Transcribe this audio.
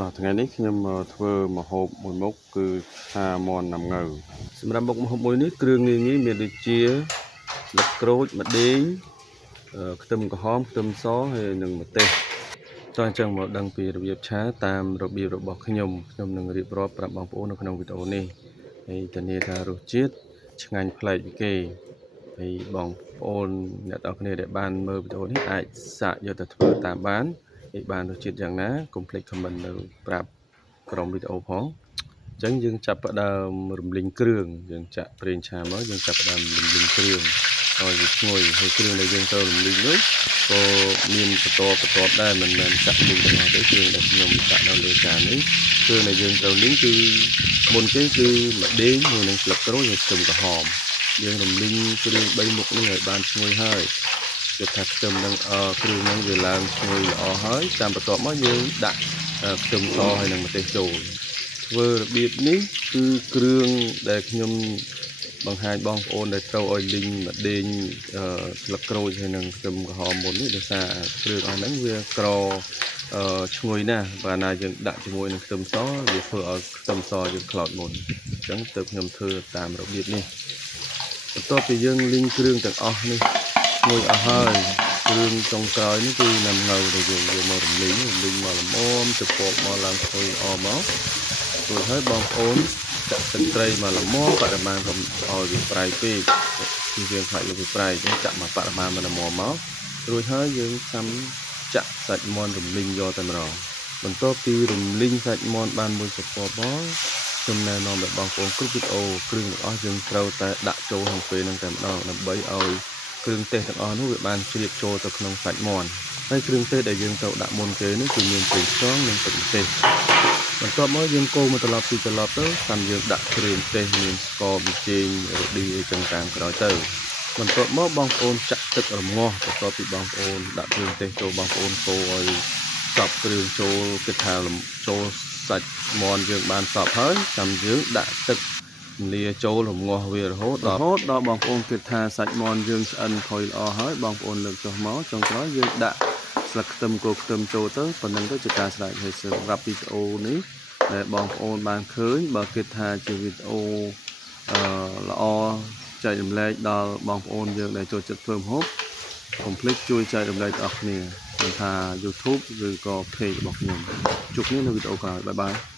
តោះថ្ងៃនេះខ្ញុំធ្វើម្ហូបមួយមុខគឺឆាមាន់ណាំង៉ូវសម្រាប់មុខម្ហូបមួយនេះគ្រឿងងាយៗមានដូចជាស្លឹកក្រូចម្ដេងខ្ទឹមក្រហមខ្ទឹមសហើយនិងម្ទេសតោះអញ្ចឹងមកដឹងពីរបៀបឆាតាមរបៀបរបស់ខ្ញុំនឹងរៀបរាប់ប្រាប់បងប្អូននៅក្នុងវីដេអូនេះហើយធានាថារសជាតិឆ្ងាញ់ប្លែកពីគេហើយបងប្អូនអ្នកទាំងអស់គ្នាដែលបានមើលវីដេអូនេះអាចសាកយកទៅធ្វើតាមបានហើយបានរសជាតិយ៉ាងណាកុំភ្លេចខមមិននៅប្រាប់ក្រុមវីដេអូផងអញ្ចឹងយើងចាប់ផ្ដើមរំលីងគ្រឿងយើងចាក់ប្រេងឆាមកយើងចាប់ផ្ដើមរំលីងគ្រឿងឲ្យវាឈ្ងុយហើយគ្រឿងដែលយើងត្រូវរំលីងនោះក៏មានបន្តដែរមិនមែនចាក់លីងទាំងអស់ទេគ្រឿងដែលខ្ញុំចាក់នៅលើចាននេះគ្រឿងដែលយើងត្រូវលីងគឺមុនគេគឺម្ដេងហើយនិងស្លឹកក្រូចហើយខ្ទឹមក្រហមយើងរំលីងគ្រឿង3មុខនេះឲ្យបានឈ្ងុយហើយគិតថាខ្ទឹមនឹងគ្រឿងនឹងវាឡើងឈ្ងុយល្អហើយតាមបន្ទាប់មកយើងដាក់ខ្ទឹមសហើយនិងម្ទេសចូលធ្វើរបៀបនេះគឺគ្រឿងដែលខ្ញុំបង្ហាញបងប្អូនដែលត្រូវឲ្យលីងម្ដេងស្លឹកក្រូចហើយនិងខ្ទឹមក្រហមមុននេះដោយសារគ្រឿងអស់ហ្នឹងវាក្រឈ្ងុយណាស់បើណាយើងដាក់ជាមួយនឹងខ្ទឹមសវាធ្វើឲ្យខ្ទឹមសយើងខ្លោចមុនអញ្ចឹងទើបខ្ញុំធ្វើតាមរបៀបនេះបន្ទាប់ពីយើងលីងគ្រឿងទាំងអស់នេះឈ្ងុយអស់ហើយគ្រឿងចុងក្រោយនេះគឺណាំង៉ូវដែលយើងយកមករំលីងមកល្មមទៅពកមកឡើងឈ្ងុយល្អមករួចហើយបងប្អូនចាក់ទឹកត្រីមកល្មមបរិមាណកុំឲ្យវាប្រៃពេកគឺយើងខ្លាចវាប្រៃអញ្ចឹងចាក់មកបរិមាណមិនល្មមមករួចហើយយើងចាំចាក់សាច់មាន់រំលីងយកតែម្ដងបន្ទាប់ពីរំលីងសាច់មាន់បានមួយស្រពាប់មកខ្ញុំណែនាំដល់បងប្អូនគ្រប់វីដេអូគ្រឿងទាំងអស់យើងត្រូវតែដាក់ចូលក្នុងពេលហ្នឹងតែម្ដងដើម្បីឲ្យគ្រឿងទេសទាំងអស់នោះវាបានជ្រាបចូលទៅក្នុងសាច់មាន់ហើយគ្រឿងទេសដែលយើងត្រូវដាក់មុនគេនេះគឺមានប្រេងខ្យងនិងទឹកម្ទេសបន្ទាប់មកយើងកូរមកត្រឡប់ទៅតាមយើងដាក់គ្រឿងទេសមានស្ករប៊ីចេងរ៉ូឌីអីចឹងតាមក្រោយទៅបន្ទាប់មកបងប្អូនចាក់ទឹករងាស់បន្ទាប់ពីបងប្អូនដាក់គ្រឿងទេសចូលបងប្អូនកូរឲ្យសព្វគ្រឿងចូលគិតថាចូលសាច់មាន់យើងបានសព្វហើយចាំយើងដាក់ទឹកលាចូលរងាស់វារហូតដល់បងប្អូនគិតថាសាច់មាន់យើងឆ្អិនផុយល្អហើយបងប្អូនលើកចុះមកចុងក្រោយយើងដាក់ស្លឹកខ្ទឹមគល់ខ្ទឹមចូលទៅប៉ុណ្ណឹងទៅជាការស្រេចហើយសម្រាប់វីដេអូនេះដែលបងប្អូនបានឃើញបើគិតថាជាវីដេអូល្អចែករំលែកដល់បងប្អូនយើងដែលចូលចិត្តធ្វើម្ហូបកុំភ្លេចជួយចែករំលែកដល់គ្នាមិនថា YouTube ឬក៏ Page របស់ខ្ញុំជួបគ្នានៅវីដេអូក្រោយបាយបាយ